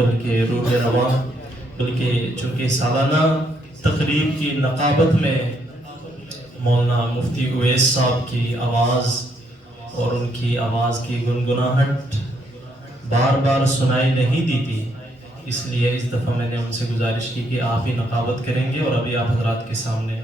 بلکہ روح رواں، بلکہ چونکہ سالانہ تقریب کی نقابت میں مولانا مفتی اویس صاحب کی آواز اور ان کی آواز کی گنگناہٹ بار بار سنائی نہیں دی تھی، اس لیے اس دفعہ میں نے ان سے گزارش کی کہ آپ ہی نقابت کریں گے اور ابھی آپ حضرات کے سامنے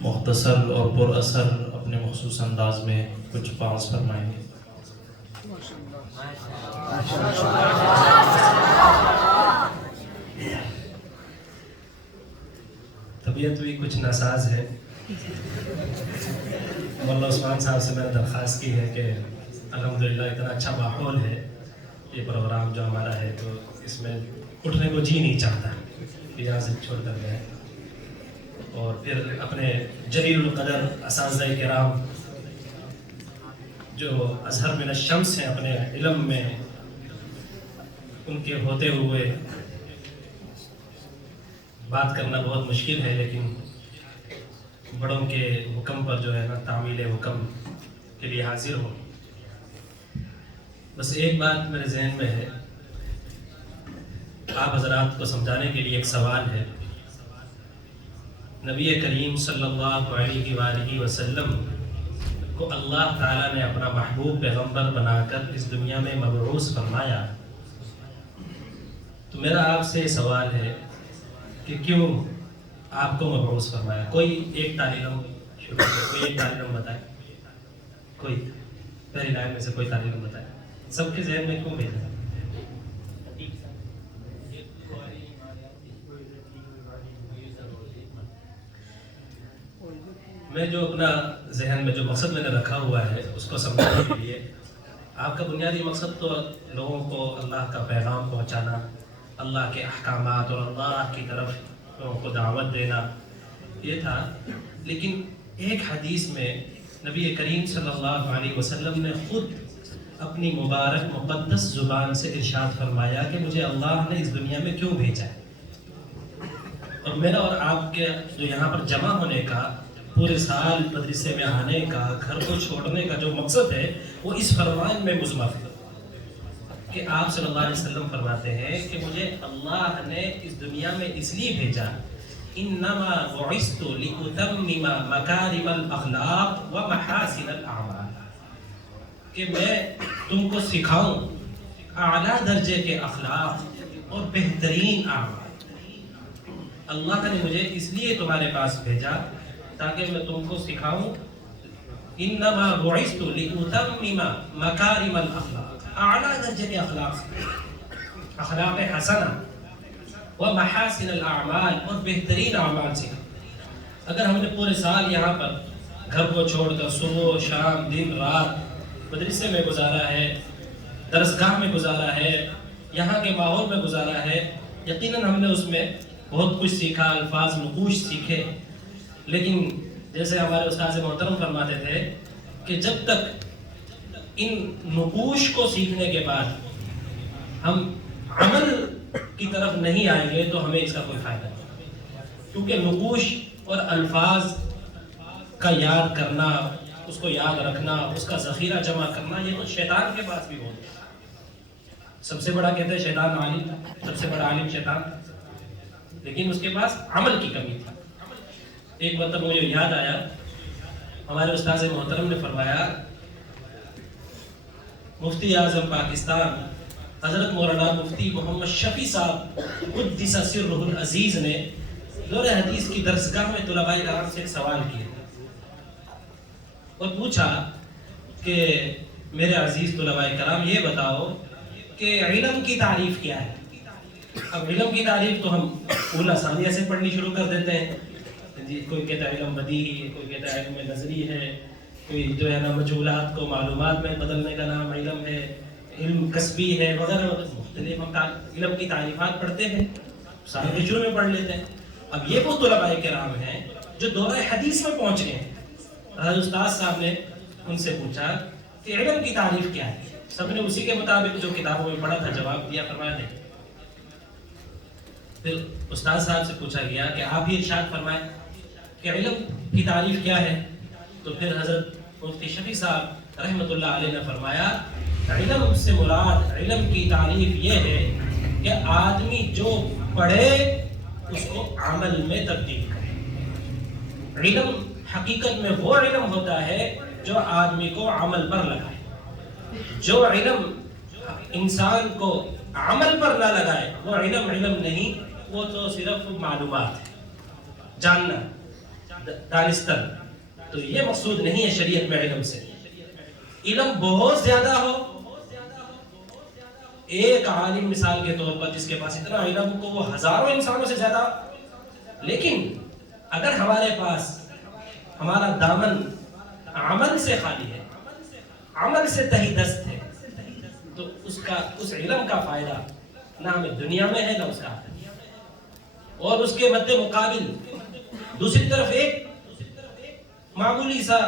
مختصر اور پر اثر اپنے مخصوص انداز میں کچھ پاس فرمائیں گے۔ طبیعت بھی کچھ ناساز ہے۔ مولانا عثمان صاحب سے میں نے درخواست کی ہے کہ الحمدللہ اتنا اچھا ماحول ہے، یہ پروگرام جو ہمارا ہے تو اس میں اٹھنے کو جی نہیں چاہتا، اجازت چھوڑ کر گئے۔ اور پھر اپنے جلیل القدر اساتذہ کرام جو ازہر من الشمس ہیں، اپنے علم میں ان کے ہوتے ہوئے بات کرنا بہت مشکل ہے، لیکن بڑوں کے حکم پر جو ہے نا تعمیل حکم کے لیے حاضر ہوں۔ بس ایک بات میرے ذہن میں ہے، آپ حضرات کو سمجھانے کے لیے ایک سوال ہے۔ نبی کریم صلی اللہ علیہ وآلہ وسلم کو اللہ تعالیٰ نے اپنا محبوب پیغمبر بنا کر اس دنیا میں مبعوث فرمایا، تو میرا آپ سے سوال ہے کہ کیوں آپ کو مبعوث فرمایا؟ کوئی ایک تعلیم شروع کرے، کوئی ایک تعلیم بتائے، کوئی پہلی لائن میں سے کوئی تعلیم بتائے، سب کے ذہن میں کیوں بھیجا؟ میں جو اپنا ذہن میں جو مقصد میں نے رکھا ہوا ہے اس کو سمجھانے کے لیے، آپ کا بنیادی مقصد تو لوگوں کو اللہ کا پیغام پہنچانا، اللہ کے احکامات اور اللہ کی طرف لوگوں کو دعوت دینا یہ تھا۔ لیکن ایک حدیث میں نبی کریم صلی اللہ علیہ وسلم نے خود اپنی مبارک مقدس زبان سے ارشاد فرمایا کہ مجھے اللہ نے اس دنیا میں کیوں بھیجا ہے۔ اور میرا اور آپ کے جو یہاں پر جمع ہونے کا، پورے سال مدرسے میں آنے کا، گھر کو چھوڑنے کا جو مقصد ہے وہ اس فرمان میں مضمر ہے کہ آپ صلی اللہ علیہ وسلم فرماتے ہیں کہ مجھے اللہ نے اس دنیا میں اس لیے بھیجا، انما بعثت لاتمم مکارم الاخلاق ومحاسن الاعمال، کہ میں تم کو سکھاؤں اعلیٰ درجے کے اخلاق اور بہترین اعمال۔ اللہ نے مجھے اس لیے تمہارے پاس بھیجا تاکہ میں تم کو سکھاؤں، انما بعثت لاتمم مکارم الاخلاق، اعلیٰ درجے کے اخلاق، اخلاق حسنہ، ومحاسن الاعمال، اور بہترین اعمال سکھا۔ اگر ہم نے پورے سال یہاں پر گھر کو چھوڑ کر صبح شام دن رات مدرسے میں گزارا ہے، درسگاہ میں گزارا ہے، یہاں کے ماحول میں گزارا ہے، یقیناً ہم نے اس میں بہت کچھ سیکھا، الفاظ نقوش سیکھے، لیکن جیسے ہمارے استاد محترم فرماتے تھے کہ جب تک ان نقوش کو سیکھنے کے بعد ہم عمل کی طرف نہیں آئیں گے تو ہمیں اس کا کوئی فائدہ نہیں، کیونکہ نقوش اور الفاظ کا یاد کرنا، اس کو یاد رکھنا، اس کا ذخیرہ جمع کرنا، یہ تو شیطان کے پاس بھی ہوتا ہے۔ سب سے بڑا کہتے ہیں شیطان عالم، سب سے بڑا عالم شیطان، لیکن اس کے پاس عمل کی کمی تھی۔ ایک مرتبہ مجھے یاد آیا، ہمارے استاد محترم نے فرمایا، مفتی اعظم پاکستان حضرت مولانا مفتی محمد شفیع صاحب قدس سرہ العزیز نے دور حدیث کی درسگاہ میں طلباء کرام سے ایک سوال کیا اور پوچھا کہ میرے عزیز طلباء کرام یہ بتاؤ کہ علم کی تعریف کیا ہے؟ اب علم کی تعریف تو ہم اولا ثانیہ سے پڑھنی شروع کر دیتے ہیں، کوئی کہتا ہے علم بدیہی ہے، کوئی کہتا ہے علم نظری ہے، کوئی جو ہے نا مجہولات کو معلومات میں بدلنے کا نام علم ہے، علم کسبی ہے، وغیرہ وغیرہ مختلف ہم علم کی تعریفات پڑھتے ہیں، سارے شروع میں پڑھ لیتے ہیں۔ اب یہ وہ طلباء کرام ہیں جو دورہ حدیث میں پہنچ گئے ہیں۔ حضرت استاد صاحب نے ان سے پوچھا کہ علم کی تعریف کیا ہے؟ سب نے اسی کے مطابق جو کتابوں میں پڑھا تھا جواب دیا، فرمایا نہیں۔ پھر استاد صاحب سے پوچھا گیا کہ آپ ہی ارشاد فرمائیں کہ علم کی تعریف کیا ہے؟ تو پھر حضرت مفتی شفیع صاحب رحمۃ اللہ علیہ نے فرمایا، علم سے مراد، علم کی تعریف یہ ہے کہ آدمی جو پڑھے اس کو عمل میں تبدیل کرے۔ علم حقیقت میں وہ علم ہوتا ہے جو آدمی کو عمل پر لگائے۔ جو علم انسان کو عمل پر نہ لگائے وہ علم نہیں، وہ تو صرف معلومات ہے، جاننا، دانستن۔ تو یہ مقصود نہیں ہے شریعت میں علم سے۔ علم بہت زیادہ ہو، ایک عالم مثال کے طور پر جس کے پاس اتنا علم کو وہ ہزاروں انسانوں سے زیادہ، لیکن اگر ہمارے پاس ہمارا دامن عمل سے خالی ہے، عمل سے تہی دست ہے، تو اس علم کا فائدہ نہ ہمیں دنیا میں ہے نہ اس کا آخرت میں۔ اور اس کے مد مقابل دوسری طرف ایک معمولی سا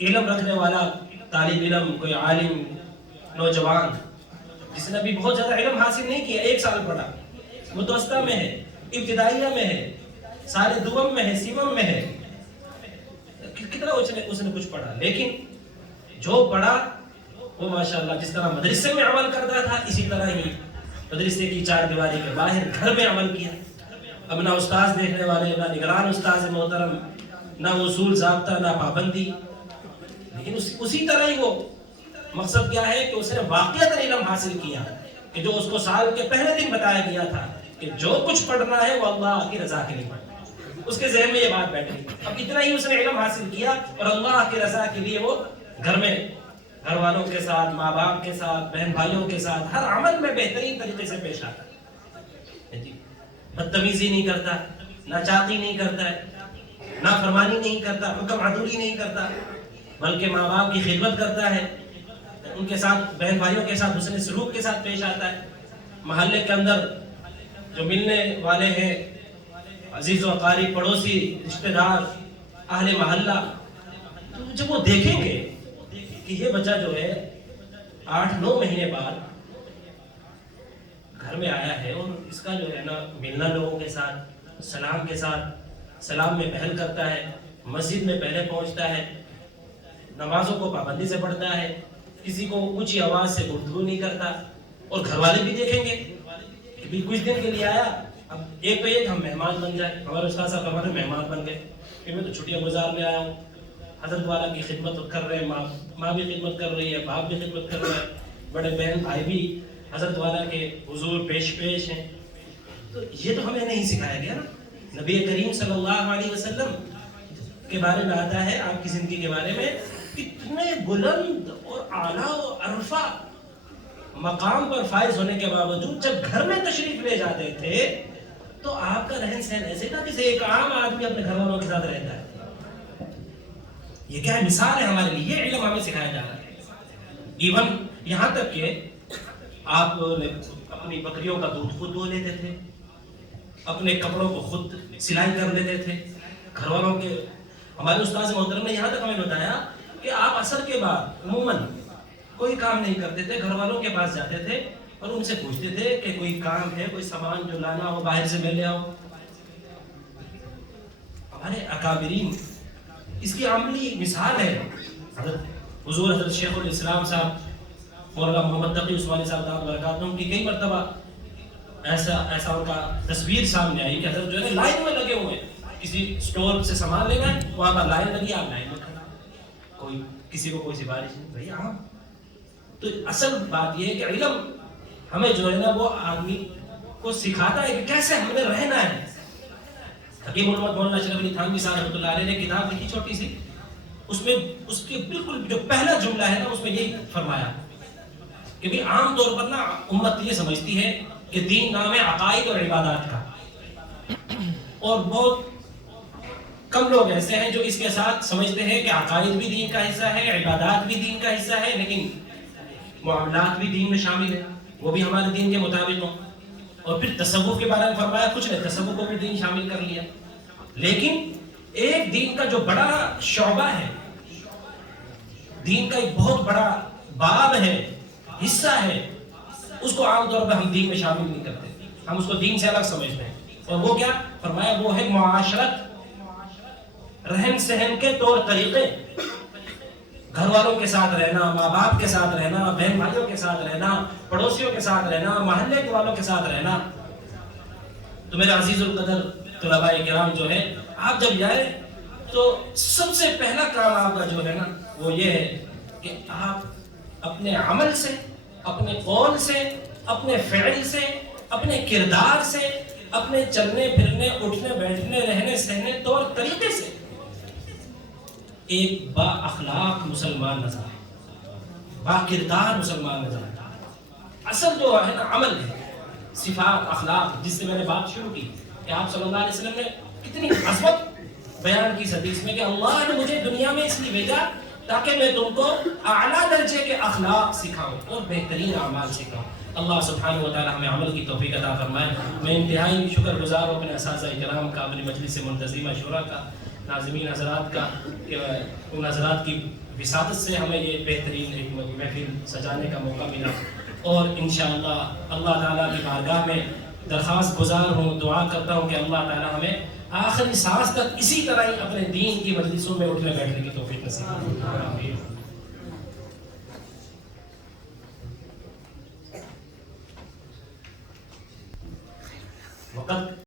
علم رکھنے والا طالب علم، کوئی عالم نوجوان جس نے بھی بہت زیادہ علم حاصل نہیں کیا، 1 سال پڑھا، متوسطہ میں ہے، ابتدائیہ میں ہے، سارے دوم میں ہے، سیوم میں ہے، کتنا اس نے کچھ پڑھا، لیکن جو پڑھا وہ ماشاءاللہ جس طرح مدرسے میں عمل کرتا تھا اسی طرح ہی مدرسے کی 4 دیواری کے باہر گھر میں عمل کیا۔ اب نہ استاذ دیکھنے والے، نہ نگران استاذ محترم، نہ اصول ضابطہ، نہ پابندی، لیکن اسی طرح ہی وہ مقصد کیا ہے کہ اس نے واقعتاً علم حاصل کیا کہ جو اس کو سال کے پہلے دن بتایا گیا تھا کہ جو کچھ پڑھنا ہے وہ اللہ کی رضا کے لیے پڑھنا ہے، اس کے ذہن میں یہ بات بیٹھی۔ اب اتنا ہی اس نے علم حاصل کیا اور اللہ کی رضا کے لیے وہ گھر میں گھر والوں کے ساتھ، ماں باپ کے ساتھ، بہن بھائیوں کے ساتھ ہر عمل میں بہترین طریقے سے پیش آتا ہے، بدتمیزی نہیں کرتا، ناچاقی نہیں کرتا ہے، نافرمانی نہیں کرتا، حکم عدولی نہیں کرتا، بلکہ ماں باپ کی خدمت کرتا ہے، ان کے ساتھ بہن بھائیوں کے ساتھ حسن سلوک کے ساتھ پیش آتا ہے۔ محلے کے اندر جو ملنے والے ہیں، عزیز و اقارب، پڑوسی، رشتہ دار، اہل محلہ، تو جب وہ دیکھیں گے کہ یہ بچہ جو ہے 8-9 مہینے بعد گھر میں آیا ہے اور اس کا جو ہے نا ملنا لوگوں کے ساتھ، سلام کے ساتھ، سلام میں پہل کرتا ہے، مسجد میں پہلے پہنچتا ہے، نمازوں کو پابندی سے پڑھتا ہے، کسی کو اونچی آواز سے گفتگو نہیں کرتا، اور گھر والے بھی دیکھیں گے کہ بھی کچھ دن کے لیے آیا، اب ایک تو ایک ہم مہمان بن جائیں، ہمارے استاد صاحب ہمارے مہمان بن گئے کہ میں تو چھٹیاں گزار میں آیا ہوں، حضرت والا کی خدمت کر رہے ہیں، ماں بھی خدمت کر رہی ہے، باپ بھی خدمت کر رہے ہیں، بڑے بہن بھائی بھی حضرت والا کے حضور پیش ہیں۔ تو یہ تو ہمیں نہیں سکھایا گیا نا۔ نبی کریم صلی اللہ علیہ وسلم کے بارے میں آتا ہے، آپ کی زندگی کے بارے میں، اتنے بلند اور اعلیٰ و عرفہ مقام پر فائز ہونے کے باوجود جب گھر میں تشریف لے جاتے تھے تو آپ کا رہن سہن ایسے تھا جیسے ایک عام آدمی اپنے گھر والوں کے ساتھ رہتا ہے۔ یہ کیا مثال ہے ہمارے لیے، یہ علم ہمیں سکھایا جا رہا ہے۔ ایون یہاں تک کہ آپ اپنی بکریوں کا دودھ خود دھو لیتے تھے، اپنے کپڑوں کو خود سلائی کر لیتے تھے، گھر والوں کے، ہمارے استاد محترم نے یہاں تک ہمیں بتایا کہ آپ عصر کے بعد عموماً کوئی کام نہیں کرتے تھے، گھر والوں کے پاس جاتے تھے اور ان سے پوچھتے تھے کہ کوئی کام ہے، کوئی سامان جو لانا ہو باہر سے میں لے آؤ۔ ہمارے اکابرین اس کی عملی مثال ہے۔ حضور حضرت شیخ الاسلام صاحب مولانا محمد تقی عثمانی صاحب دامت برکاتہم کی کئی مرتبہ ایسا ان کا تصویر سامنے آئی کہ حضرت جو ہے لائن میں لگے ہوئے ہیں، کسی سٹور سے سامان لینا ہے، وہاں پر لائن لگی، آپ لائن میں کھڑا، کوئی کسی کو کوئی سفارش نہیں، بھائی عام۔ تو اصل بات یہ ہے کہ علم ہمیں جو ہے نا وہ آدمی کو سکھاتا ہے کہ کیسے ہم نے رہنا ہے۔ حکیم محمد مولانا اشرف علی تھانوی صاحب رحمۃ اللہ علیہ نے کتاب لکھی چھوٹی سی، اس میں اس کے بالکل جو پہلا جملہ ہے نا اس میں یہی فرمایا کہ بھی عام طور پر نا امت یہ سمجھتی ہے کہ دین نام ہے عقائد اور عبادات کا، اور بہت کم لوگ ایسے ہیں جو اس کے ساتھ سمجھتے ہیں کہ عقائد بھی دین کا حصہ ہے، عبادات بھی دین کا حصہ ہے، لیکن معاملات بھی دین میں شامل ہے، وہ بھی ہمارے دین کے مطابق ہوں۔ اور پھر تصوف کے بارے میں فرمایا، کچھ نے تصوف کو بھی دین شامل کر لیا، لیکن ایک دین کا جو بڑا شعبہ ہے، دین کا ایک بہت بڑا باب ہے، حصہ ہے، اس کو عام طور پر ہم دین میں شامل نہیں کرتے، ہم اس کو دین سے الگ سمجھتے ہیں۔ اور وہ کیا فرمایا؟ وہ ہے معاشرت، رہن سہن کے طور طریقے۔ گھر والوں کے ساتھ رہنا، ماں باپ کے ساتھ رہنا، بہن بھائیوں کے ساتھ رہنا، پڑوسیوں کے ساتھ رہنا، محلے کے والوں کے ساتھ رہنا. تو میرے عزیز القدر طلباء کرام جو ہے، آپ جب جائیں تو سب سے پہلا کام آپ کا جو ہے نا وہ یہ ہے کہ آپ اپنے عمل سے، اپنے قول سے، اپنے فعل سے، اپنے کردار سے، اپنے چلنے پھرنے، اٹھنے بیٹھنے، رہنے سہنے، طور طریقے سے ایک با اخلاق مسلمان نظر آئے، با کردار مسلمان نظر آئے. اصل جو ہے نا عمل ہے، صفات اخلاق، جس سے میں نے بات شروع کی کہ آپ صلی اللہ علیہ وسلم نے کتنی عظمت بیان کی اس حدیث میں کہ اللہ نے مجھے دنیا میں اس لیے بھیجا تاکہ میں تم کو اعلیٰ درجے کے اخلاق سکھاؤں اور بہترین اعمال سکھاؤں. اللہ سبحانہ و تعالی ہمیں عمل کی توفیق عطا فرمائے. میں انتہائی شکر گزار ہوں اپنے اساتذہ کرام کا، اپنی مجلس منتظمہ شورا کا، ناظمین حضرات کا کہ ان حضرات کی وساطت سے ہمیں یہ بہترین ایک محفل سجانے کا موقع ملا. اور انشاءاللہ اللہ تعالیٰ کی بارگاہ میں درخواست گزار ہوں، دعا کرتا ہوں کہ اللہ تعالیٰ ہمیں آخری سانس تک اسی طرح ہی اپنے دین کی مجلسوں میں اٹھنے بیٹھنے کی توفیق نصیب فرمائے. وقت